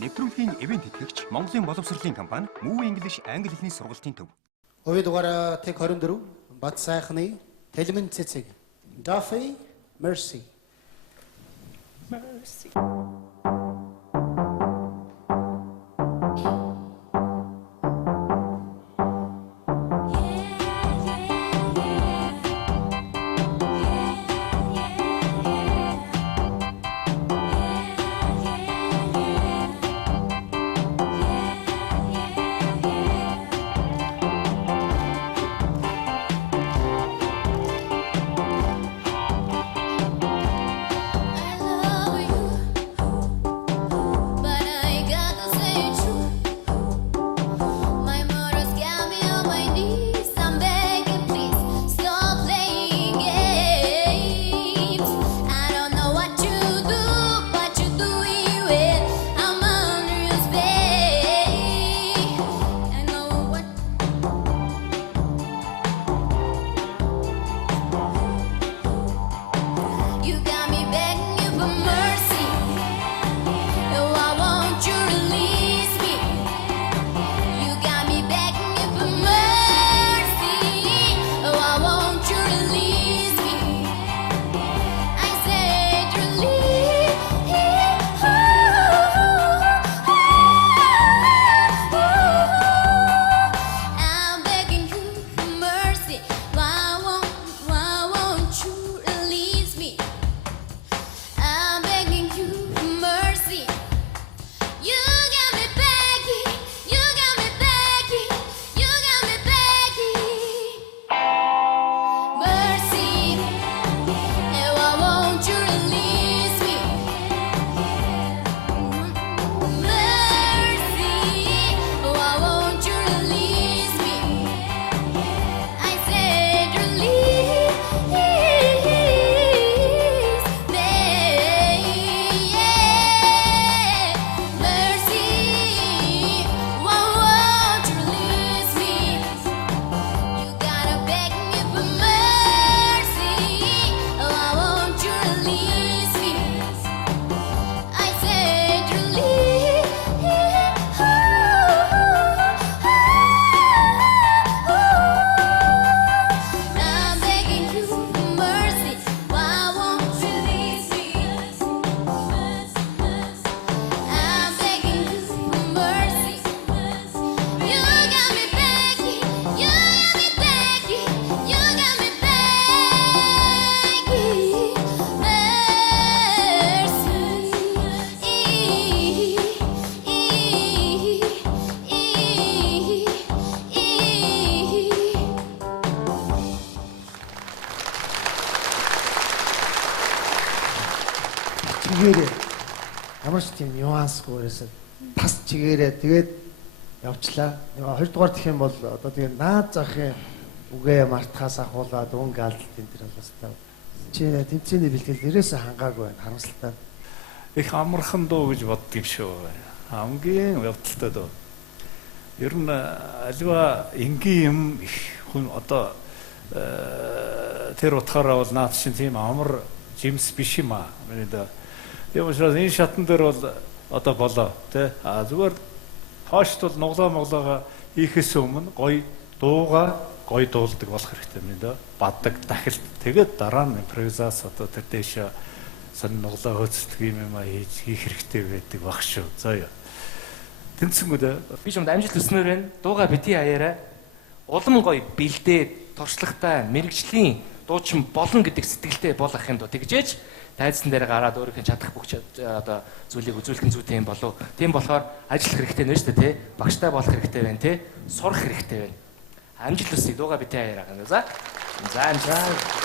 Нэвтрүүлгийн ивент тэтгэгч Монголын боловсролын компани Move English англи хэлний сургалтын төв. Хувийн дугаараа тэг 24 Бат сайхны Тэлмэн цэцэг. Duffy Mercy. Mercy. Чигээрээ ямар ч тийм нюансгүй байсан. Тас чигээрээ тэгээд явчлаа. Хоёрдугаар гэх юм бол одоо тэгээд наад захын үгээ мартахаас ахуулаад өнгө алдалт энэ төр болоос та. Чи тэмцээний бэлтгэл нэрээс хангаагүй байна. Харамсалтай. Их амархан дуу гэж боддог юм шүү. Хамгийн явдалтай дуу. Ер нь альва энгийн юм их хүн одоо тэр утгаараа бол наад шин тийм амар жимс биш юм аа. Тийм учраас энэ шатан дээр бол одоо болоо тий. Зүгээр хоошд бол нуглаа хийхээс өмнө гоё дууга гоё дуулдаг болох хэрэгтэй юм да. Баддаг дахилт тэгээд дараа нь импровизац одоо тэр дэше сон нуглаа хөөцөлдөг юм хийх хэрэгтэй байдаг баг шүү. За яа. Тэнцэнгүүд Би ч юмд амжилт өснөр байна. Дууга бити хаяараа улам гоё бэлдээд туршлагатай мэрэгжлийн дуучин болно гэдэг сэтгэлтэй бол ах юм доо. Тэгжээж тайзан дээр гараад өөрийнхөө чадах бүх одоо зүйлийг үзүүлэх зүйтэй юм болов. Тийм болохоор ажиллах хэрэгтэй нэ шүү дээ, тий. Багштай болох хэрэгтэй байна, тий. Сурах хэрэгтэй байна. Амжилт хүсье дууга бити хаяараа. За. За амжилт.